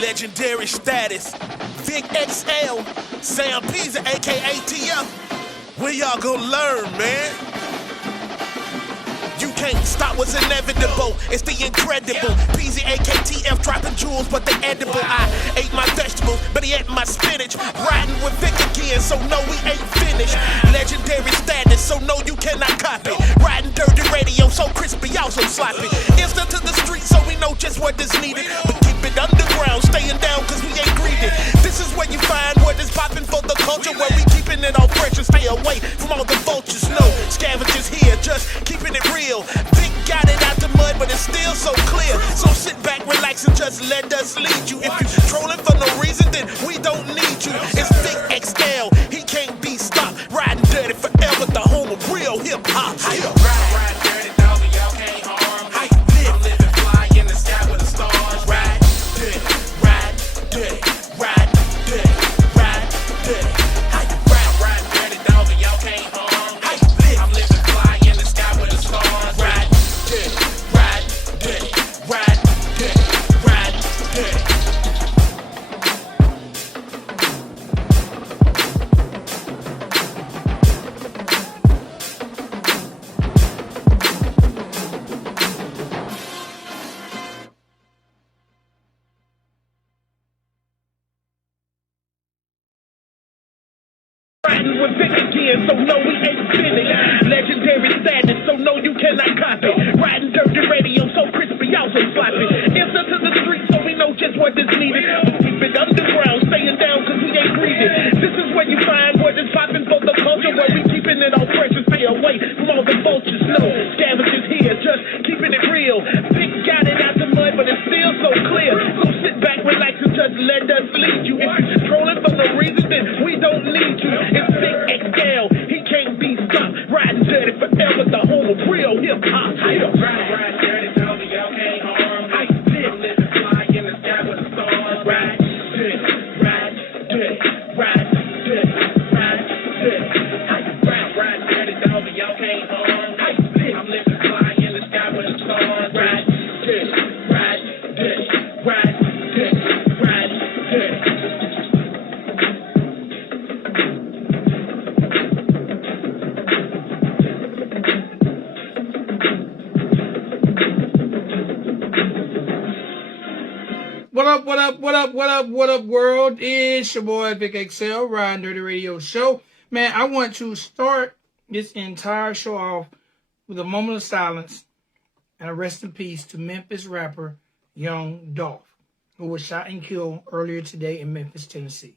Legendary status. VicXL. Sam Pizza, aka TF. Where y'all gonna learn, man? You can't stop what's inevitable. It's the incredible. PZ, AKTF, dropping jewels, but they edible. I ate my vegetables, but he ate my spinach. Riding with Vic again, so no, we ain't finished. Legendary status, so no, you cannot copy. Riding dirty radio, so crispy, also sloppy. Instant to the street, so we know just what is needed. But keep it underground, staying down, cause we ain't greedy. This is where you find what is popping for the culture, where we keeping it all fresh and stay away from all the vultures. No scavengers here, just keeping it real. Vic got it out the mud, but it's still so clear. So sit back, relax, and just let us lead you. If you trolling for no reason, then we don't need you. It's VicXL, he can't be stopped. Riding dirty forever, the home of real hip hop. Ride dirty, dog, y'all can't harm. I'm living fly in the sky with the stars. Ride dirty, ride dirty, ride dirty, ride dirty. Ride dirty, dog, y'all can't harm. I'm living fly in the sky with the stars. Ride dirty, ride dirty, ride dirty, ride dirty. Riding with Vic again, so no, we ain't finished. Legendary status, so no, you cannot copy. Riding dirty radio, so crispy, also sloppy. Instant to the street, so we know just what is needed. Keep it underground, staying down, cause we ain't greedy. This is where you find what is popping for the culture, where we keeping it all fresh and stay away from all the vultures. No scavengers here, just keeping it real. Vic got it out the mud, but it's still so clear. So sit back, relax, and just let us lead you. If you're trolling for no reason, then we don't need you. It's VicXL, he can't be stopped. Riding dirty forever, the home of real hip hop. Ride dirty, tell me y'all can't harm. I'm living fly in the sky with the stars. Ride dirty, ride dirty, ride dirty, ride dirty. Ride dirty, dog, y'all can't harm. I'm living fly in the sky with the stars. Ride dirty, ride dirty, ride dirty, ride dirty. What up, world? It's your boy, VicXL, Riding Dirty Radio Show. Man, I want to start this entire show off with a moment of silence and a rest in peace to Memphis rapper Young Dolph, who was shot and killed earlier today in Memphis, Tennessee.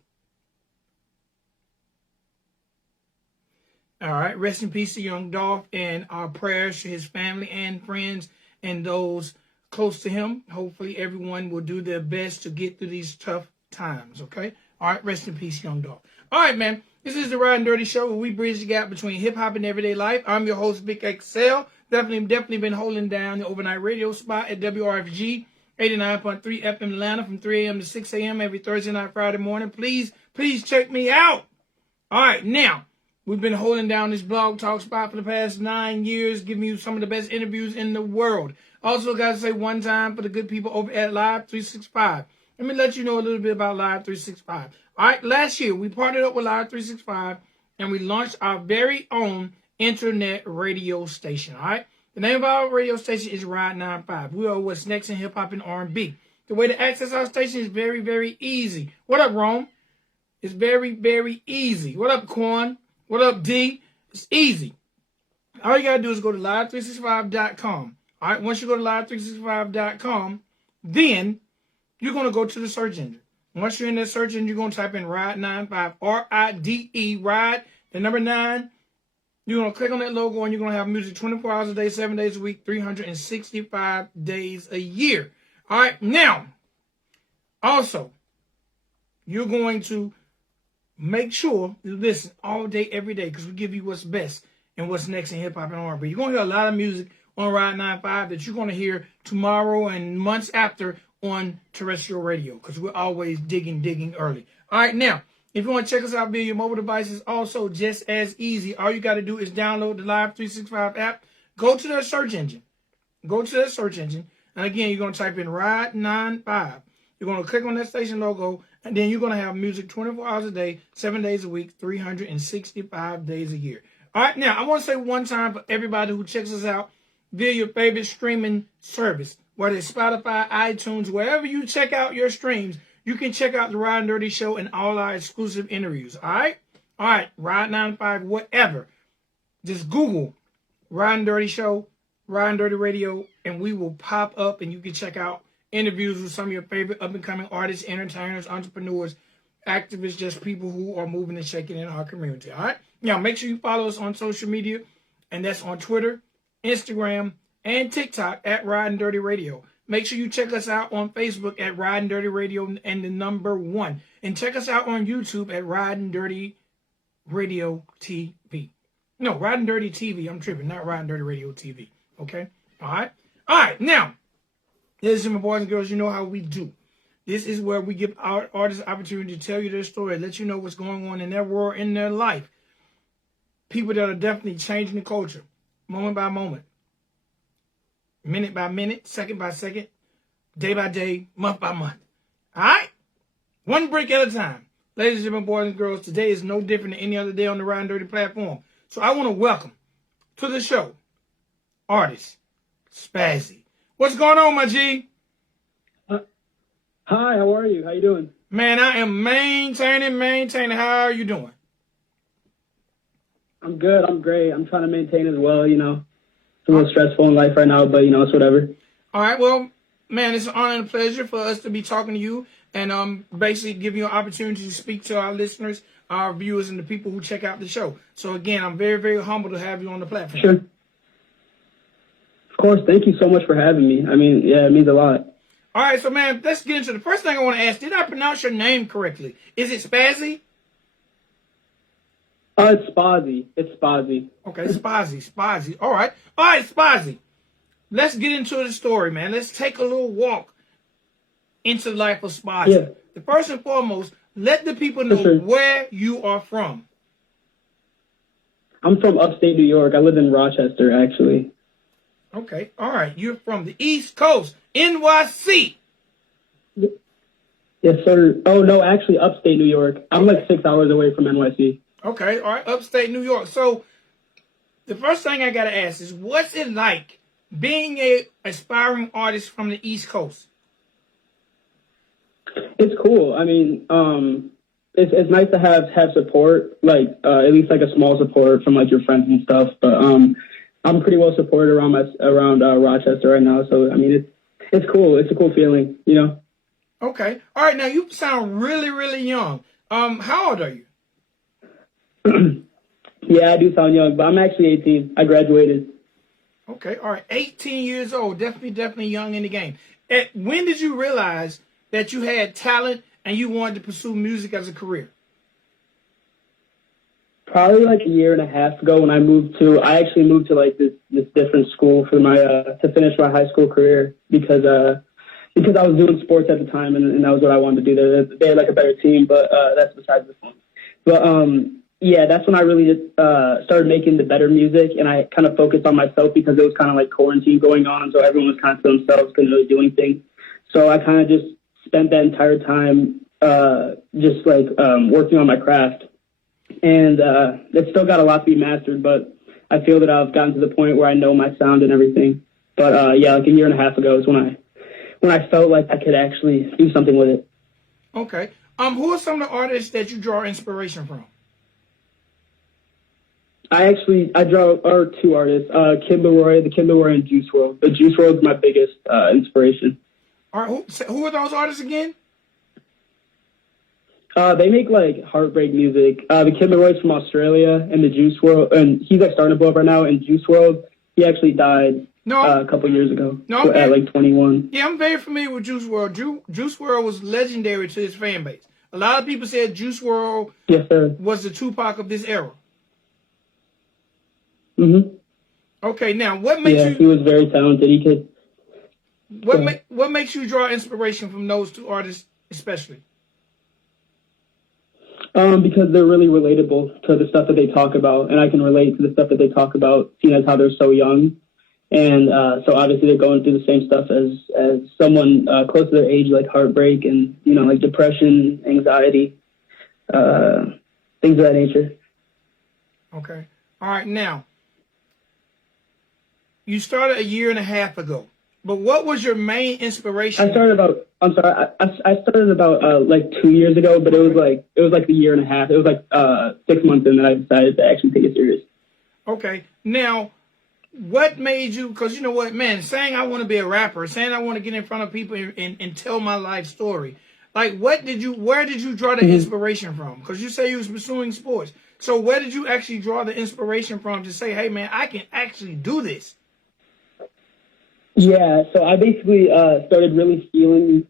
All right, rest in peace to Young Dolph, and our prayers to his family and friends and those close to him. Hopefully everyone will do their best to get through these tough times, okay? All right, rest in peace, Young Dolph. All right, man, this is the Riding Dirty Show, where we bridge the gap between hip-hop and everyday life. I'm your host, VicXL. Definitely been holding down the overnight radio spot at WRFG 89.3 FM Atlanta from 3 a.m. to 6 a.m. every Thursday night, Friday morning. Please check me out. All right, now, we've been holding down this blog talk spot for the past 9 years, giving you some of the best interviews in the world. Also, got to say one time for the good people over at Live 365. Let me let you know a little bit about Live 365. All right, last year we partnered up with Live 365 and we launched our very own internet radio station. All right, the name of our radio station is Ride 95. We are what's next in hip hop and R&B. The way to access our station is very, very easy. What up, Rome? It's very, very easy. What up, Quan? What up, D? It's easy. All you got to do is go to live365.com. All right, once you go to live365.com, then you're going to go to the search engine. Once you're in that search engine, you're going to type in Ride 95, R-I-D-E, Ride, the number 9. You're going to click on that logo, and you're going to have music 24 hours a day, 7 days a week, 365 days a year. All right, now, also, you're going to make sure you listen all day, every day, because we give you what's best and what's next in hip-hop and R&B. You're going to hear a lot of music on Ride 95 that you're going to hear tomorrow and months after on terrestrial radio, because we're always digging early. All right, now, if you want to check us out via your mobile devices, also just as easy. All you got to do is download the Live 365 app. Go to that search engine. And again, you're going to type in Ride 95. You're going to click on that station logo, and then you're going to have music 24 hours a day, 7 days a week, 365 days a year. All right, now, I want to say one time for everybody who checks us out via your favorite streaming service, whether it's Spotify, iTunes, wherever you check out your streams, you can check out the Ride and Dirty Show and all our exclusive interviews. All right? All right, Ride 95, whatever. Just Google Ride and Dirty Show, Ride and Dirty Radio, and we will pop up, and you can check out interviews with some of your favorite up-and-coming artists, entertainers, entrepreneurs, activists, just people who are moving and shaking in our community. All right? Now, make sure you follow us on social media, and that's on Twitter, Instagram, and TikTok at Ride and Dirty Radio. Make sure you check us out on Facebook at Ride and Dirty Radio and the number 1. And check us out on YouTube at Ride and Dirty Radio TV. No, Ride and Dirty TV. I'm tripping, not Ride and Dirty Radio TV. Okay? All right? All right, now, ladies and boys and girls, you know how we do. This is where we give our artists opportunity to tell you their story, let you know what's going on in their world, in their life. People that are definitely changing the culture, moment by moment, minute by minute, second by second, day by day, month by month. All right? One break at a time. Ladies and gentlemen, boys and girls, today is no different than any other day on the Ride and Dirty platform. So I want to welcome to the show, artist, Spazzy. What's going on, my G? Hi, how are you? How you doing? Man, I am maintaining. How are you doing? I'm good. I'm great. I'm trying to maintain as well, you know. It's a little stressful in life right now, but, you know, it's whatever. All right, well, man, it's an honor and a pleasure for us to be talking to you and basically give you an opportunity to speak to our listeners, our viewers, and the people who check out the show. So, again, I'm very, very humbled to have you on the platform. Sure. Of course. Thank you so much for having me. I mean, yeah, it means a lot. All right, so, man, let's get into the first thing I want to ask. Did I pronounce your name correctly? Is it Spazzy? It's Spazi. It's Spazi. Okay, Spazzy. All right, Spazzy. Let's get into the story, man. Let's take a little walk into the life of Spazi. Yeah. The first and foremost, let the people know where you are from. I'm from upstate New York. I live in Rochester, actually. Okay, all right. You're from the East Coast, NYC. Yes, sir. Oh, no, actually, upstate New York. I'm like 6 hours away from NYC. Okay, all right, upstate New York. So the first thing I got to ask is, what's it like being a aspiring artist from the East Coast? It's cool. I mean, it's nice to have support, like at least like a small support from like your friends and stuff. But I'm pretty well supported around Rochester right now. So I mean, it's cool. It's a cool feeling, you know. Okay. All right. Now you sound really, really young. How old are you? Yeah, I do sound young, but I'm actually 18. I graduated. Okay. All right. 18 years old. Definitely young in the game. When did you realize that you had talent and you wanted to pursue music as a career? Probably like a year and a half ago when I actually moved to like this different school for my to finish my high school career because I was doing sports at the time and that was what I wanted to do. They had like a better team, but that's besides the point. But yeah, that's when I really started making the better music, and I kind of focused on myself because it was kind of like quarantine going on, so everyone was kind of to themselves, couldn't really do anything. So I kind of just spent that entire time just like working on my craft. And it's still got a lot to be mastered, but I feel that I've gotten to the point where I know my sound and everything. But yeah, like a year and a half ago is when I felt like I could actually do something with it. Okay. Who are some of the artists that you draw inspiration from? I draw two artists, the Kid Laroi and Juice WRLD. The Juice WRLD is my biggest inspiration. All right, who are those artists again? They make like Heartbreak music. The Kid Laroi's from Australia, and the Juice WRLD, and he's like starting to blow up right now. And Juice WRLD, he actually died a couple years ago at like 21. Yeah, I'm very familiar with Juice WRLD. Juice WRLD was legendary to his fan base. A lot of people said Juice WRLD was the Tupac of this era. Mm-hmm. Okay, now what makes you? Yeah, he was very talented. He could. What makes you draw inspiration from those two artists, especially? Because they're really relatable to the stuff that they talk about, and I can relate to the stuff that they talk about, seeing as how they're so young, And so obviously they're going through the same stuff as someone close to their age, like heartbreak and, you know, like depression, anxiety, things of that nature. Okay. All right. Now, you started a year and a half ago, but what was your main inspiration? I started about like 2 years ago, but it was like a year and a half. It was like 6 months in that I decided to actually take it serious. Okay. Now, what made you, because you know what, man, saying I want to be a rapper, saying I want to get in front of people and tell my life story, like where did you draw the inspiration from? Because you say you was pursuing sports. So where did you actually draw the inspiration from to say, hey, man, I can actually do this? Yeah, so I basically started really feeling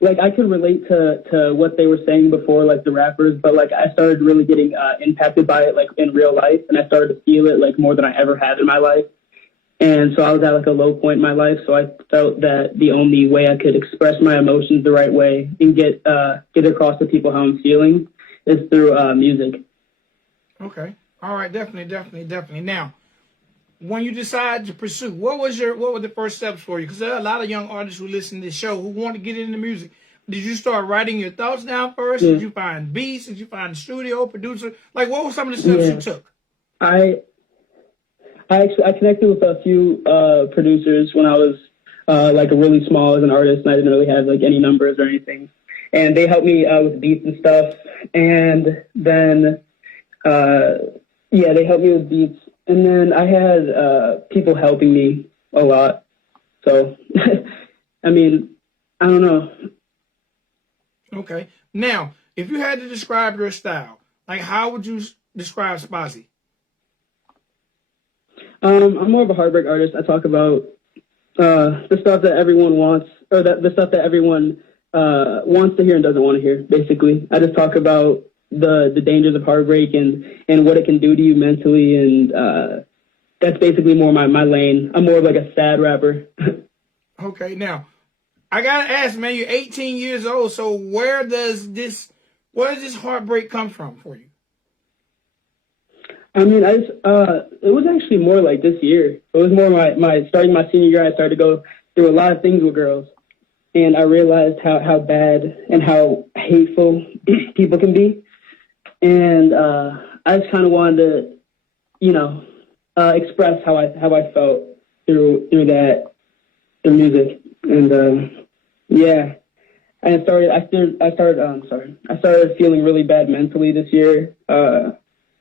like I could relate to what they were saying before, like the rappers, but like I started really getting impacted by it like in real life, and I started to feel it like more than I ever had in my life. And so I was at like a low point in my life, so I felt that the only way I could express my emotions the right way and get across to people how I'm feeling is through music. Okay. All right. Definitely. Now, when you decided to pursue, what were the first steps for you? Because there are a lot of young artists who listen to this show who want to get into music. Did you start writing your thoughts down first? Yeah. Did you find beats? Did you find a studio producer? Like, what were some of the steps you took? I connected with a few producers when I was like really small as an artist, and I didn't really have like any numbers or anything. And they helped me with beats and stuff. And then they helped me with beats. And then I had people helping me a lot. So, I mean, I don't know. Okay. Now, if you had to describe your style, like how would you describe Spazzy? I'm more of a heartbreak artist. I talk about the stuff that everyone wants, or the stuff that everyone wants to hear and doesn't want to hear, basically. I just talk about the dangers of heartbreak and what it can do to you mentally, and that's basically more my lane. I'm more of like a sad rapper. Okay, now I gotta ask, man, you're 18 years old, so where does this heartbreak come from for you? I mean, it was actually more like this year. It was more my starting my senior year. I started to go through a lot of things with girls, and I realized how bad and how hateful people can be. And I just kind of wanted to, you know, express how I felt through music. And I started feeling really bad mentally this year,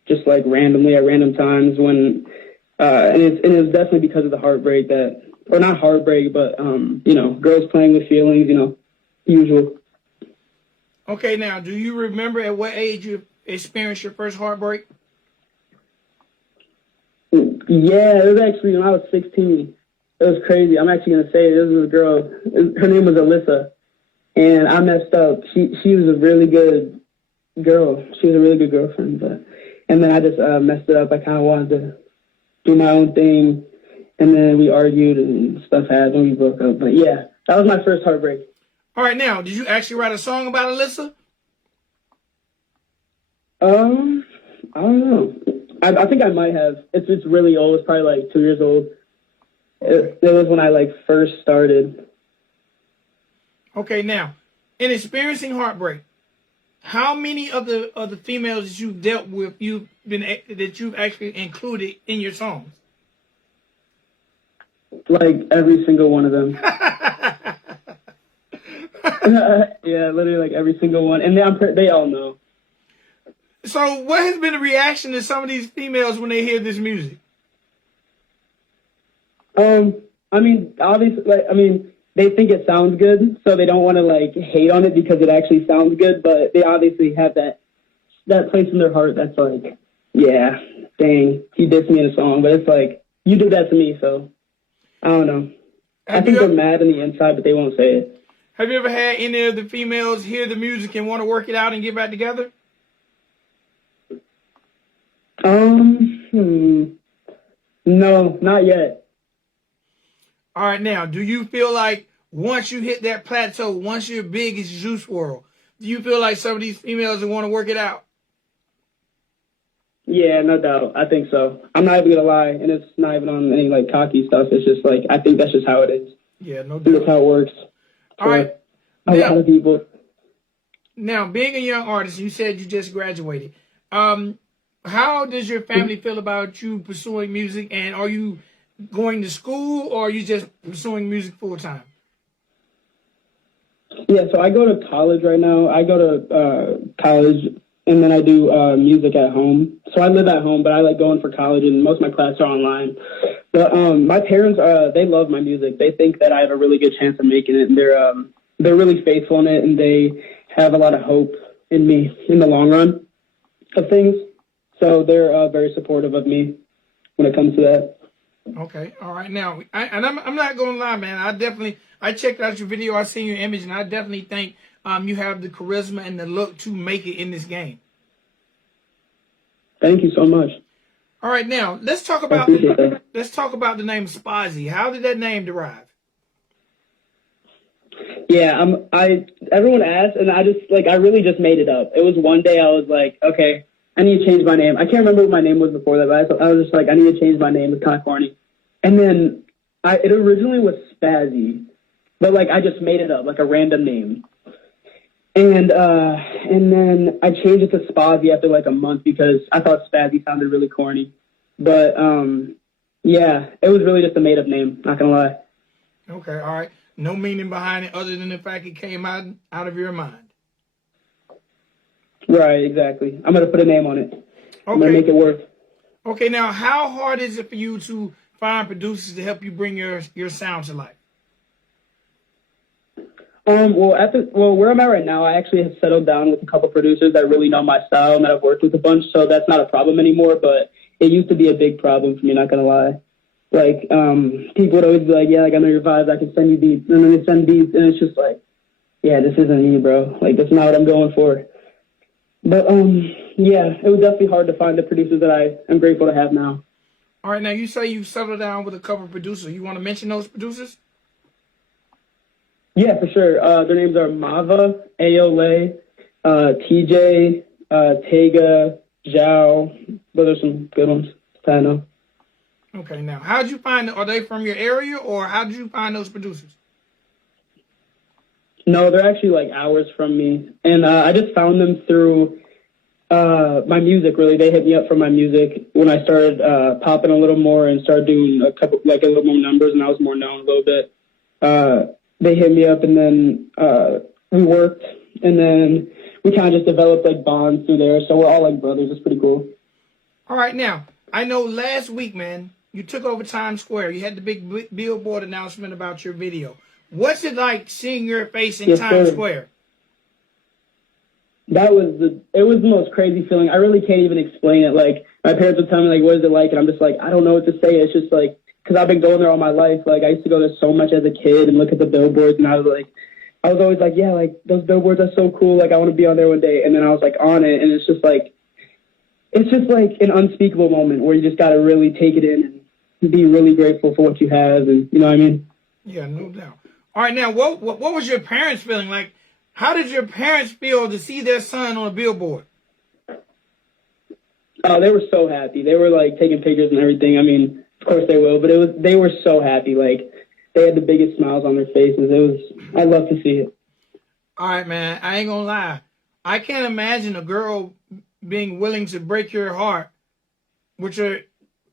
just like randomly at random times when, and it was definitely because of the heartbreak or not heartbreak, but you know, girls playing with feelings, you know, usual. Okay, now, do you remember at what age you experienced your first heartbreak? Yeah, it was actually when I was 16. It was crazy. I'm actually going to say this was a girl. Her name was Alyssa, and I messed up. She was a really good girl. She was a really good girlfriend, and then I just messed it up. I kind of wanted to do my own thing, and then we argued and stuff happened. We broke up. But yeah, that was my first heartbreak. All right, now, did you actually write a song about Alyssa? I don't know. I think I might have. It's really old. It's probably like 2 years old. It was when I like first started. Okay, now, in experiencing heartbreak, how many of the females that you've dealt with that you've actually included in your songs? Like every single one of them. Yeah, literally like every single one, and they all know. So, what has been the reaction to some of these females when they hear this music? I mean, obviously, they think it sounds good, so they don't want to like hate on it because it actually sounds good. But they obviously have that place in their heart that's like, yeah, dang, he dissed me in a song, but it's like you did that to me, so I don't know. I think they're mad on the inside, but they won't say it. Have you ever had any of the females hear the music and want to work it out and get back together? No, not yet. All right, now, do you feel like once you hit that plateau, once you're big as Juice WRLD, do you feel like some of these females will want to work it out? Yeah, no doubt. I think so. I'm not even gonna lie, and it's not even on any like cocky stuff. It's just like I think that's just how it is. Yeah, no That's doubt. how it works. All right. A lot of people. Now, being a young artist, you said you just graduated. How does your family feel about you pursuing music? And are you going to school, or are you just pursuing music full time? Yeah, so I go to college right now. I go to college, and then I do music at home. So I live at home, but I like going for college, and most of my classes are online. But my parents, they love my music. They think that I have a really good chance of making it, and they're really faithful in it, and they have a lot of hope in me in the long run of things. So they're very supportive of me when it comes to that. Okay, all right. Now, I'm not gonna lie, man. I checked out your video. I seen your image, and I definitely think you have the charisma and the look to make it in this game. Thank you so much. All right, now let's talk about the name Spazi. How did that name derive? Yeah, everyone asks, and I really just made it up. It was one day I was like, okay, I need to change my name. I can't remember what my name was before that, but I was just like, I need to change my name. It's kind of corny. And then it originally was Spazzy, but like I just made it up, like a random name. And then I changed it to Spazi after like a month because I thought Spazzy sounded really corny. But yeah, it was really just a made up name, not gonna lie. Okay, all right. No meaning behind it other than the fact it came out of your mind. Right, exactly. I'm going to put a name on it. Okay. I'm going to make it work. Okay, now how hard is it for you to find producers to help you bring your sound to life? Well, where I'm at right now, I actually have settled down with a couple producers that really know my style and that I've worked with a bunch, so that's not a problem anymore, but it used to be a big problem for me, not going to lie. Like, people would always be like, yeah, like, I know your vibes, I can send you beats, and then they send beats, and it's just like, yeah, this isn't me, bro. Like, that's not what I'm going for. But, yeah, it was definitely hard to find the producers that I am grateful to have now. All right, now you say you settled down with a couple of producers. You want to mention those producers? Yeah, for sure. Their names are Mava, Aole, TJ, Tega, Zhao. Those are some good ones that I know. Okay, now, how'd you find them? Are they from your area, or how did you find those producers? No, they're actually like hours from me. And I just found them through my music, really. They hit me up for my music when I started popping a little more and started doing a little more numbers, and I was more known a little bit. They hit me up, and then we worked, and then we kind of just developed like bonds through there. So we're all like brothers. It's pretty cool. All right, now, I know last week, man, you took over Times Square. You had the big billboard announcement about your video. What's it like seeing your face in Times Square? It was the most crazy feeling. I really can't even explain it. Like, my parents would tell me, like, what is it like? And I'm just like, I don't know what to say. It's just like, because I've been going there all my life. Like, I used to go there so much as a kid and look at the billboards, and I was always like, yeah, like, those billboards are so cool. Like, I want to be on there one day. And then I was like on it, and it's just like an unspeakable moment where you just got to really take it in and be really grateful for what you have. And you know what I mean? Yeah, no doubt. All right, now, what was your parents feeling like? How did your parents feel to see their son on a billboard? Oh, they were so happy. They were like taking pictures and everything. I mean, of course they will, but they were so happy. Like, they had the biggest smiles on their faces. I love to see it. All right, man. I ain't gonna lie. I can't imagine a girl being willing to break your heart with your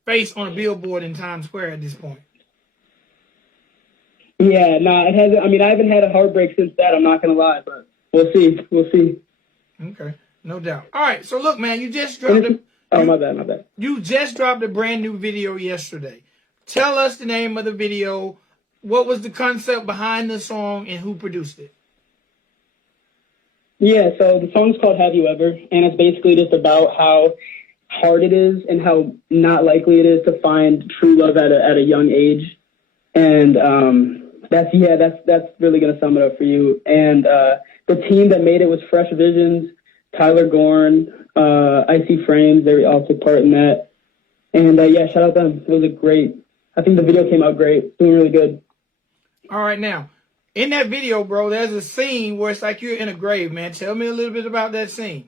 face on a billboard in Times Square at this point. Yeah, no, it hasn't. I mean, I haven't had a heartbreak since that. I'm not gonna lie, but we'll see. We'll see. Okay, no doubt. All right, so look, man, you just dropped my bad. You just dropped a brand new video yesterday. Tell us the name of the video. What was the concept behind the song, and who produced it? Yeah, so the song's called "Have You Ever," and it's basically just about how hard it is and how not likely it is to find true love at a young age. And that's really gonna sum it up for you. And the team that made it was Fresh Visions, Tyler Gorn, Icy Frames. They all took part in that. And yeah, shout out them. It was I think the video came out great. It's doing really good. All right, now, in that video, bro, there's a scene where it's like you're in a grave, man. Tell me a little bit about that scene.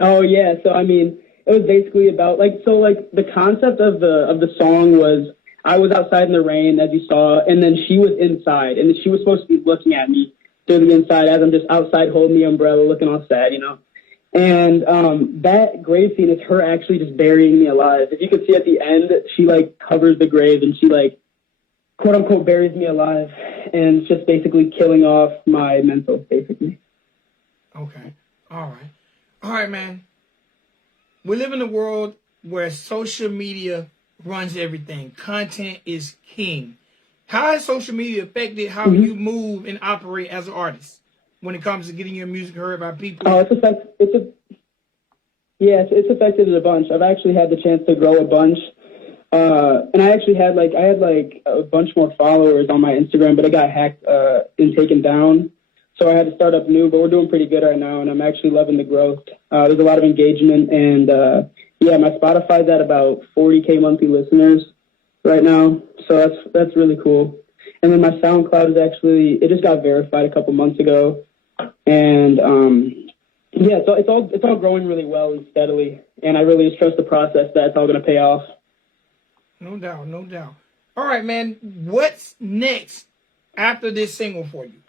Oh yeah, so I mean, it was basically about like the concept of the song was I was outside in the rain as you saw, and then she was inside, and she was supposed to be looking at me through the inside as I'm just outside holding the umbrella, looking all sad, you know. And that grave scene is her actually just burying me alive. If you could see at the end, she like covers the grave and she like quote unquote buries me alive, and it's just basically killing off my mental, basically. Okay. All right, man. We live in a world where social media runs everything. Content is king. How has social media affected how you move and operate as an artist when it comes to getting your music heard by people? Oh, it's affected it a bunch. I've actually had the chance to grow a bunch. And I actually had a bunch more followers on my Instagram, but it got hacked and taken down. So I had to start up new, but we're doing pretty good right now, and I'm actually loving the growth. There's a lot of engagement, and my Spotify's at about 40K monthly listeners right now, so that's really cool. And then my SoundCloud it just got verified a couple months ago, and so it's all growing really well and steadily, and I really just trust the process that it's all going to pay off. No doubt. All right, man. What's next after this single for you?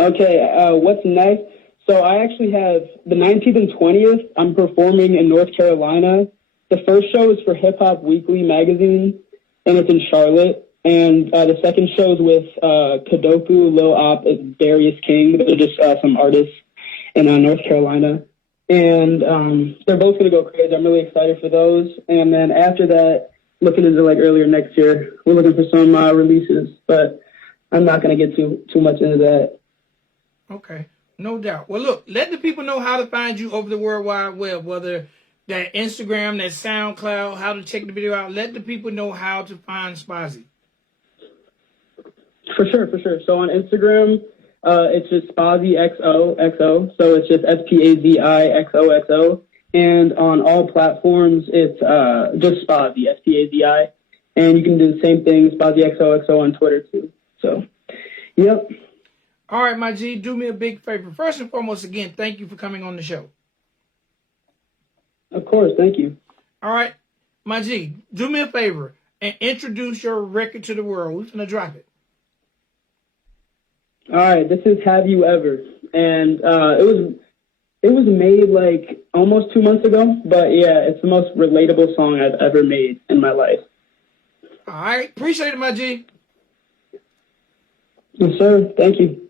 Okay, what's next? So I actually have the 19th and 20th. I'm performing in North Carolina. The first show is for Hip Hop Weekly magazine, and it's in Charlotte. And the second show is with Kadoku, Lil Op, and Darius King. They're just some artists in North Carolina. And they're both going to go crazy. I'm really excited for those. And then after that, looking into like earlier next year, we're looking for some releases. But I'm not going to get too much into that. Okay, no doubt. Well, look, let the people know how to find you over the World Wide Web, whether that Instagram, that SoundCloud, how to check the video out. Let the people know how to find Spazi. For sure. So on Instagram, it's just Spazi XO. So it's just SPAZI XOXO. And on all platforms, it's just Spazi, SPAZI. And you can do the same thing, Spazi XOXO on Twitter too. So, yep. All right, my G, do me a big favor. First and foremost, again, thank you for coming on the show. Of course, thank you. All right, my G, do me a favor and introduce your record to the world. We're going to drop it. All right, this is Have You Ever, and it was made like almost 2 months ago, but yeah, it's the most relatable song I've ever made in my life. All right, appreciate it, my G. Yes, sir. Thank you.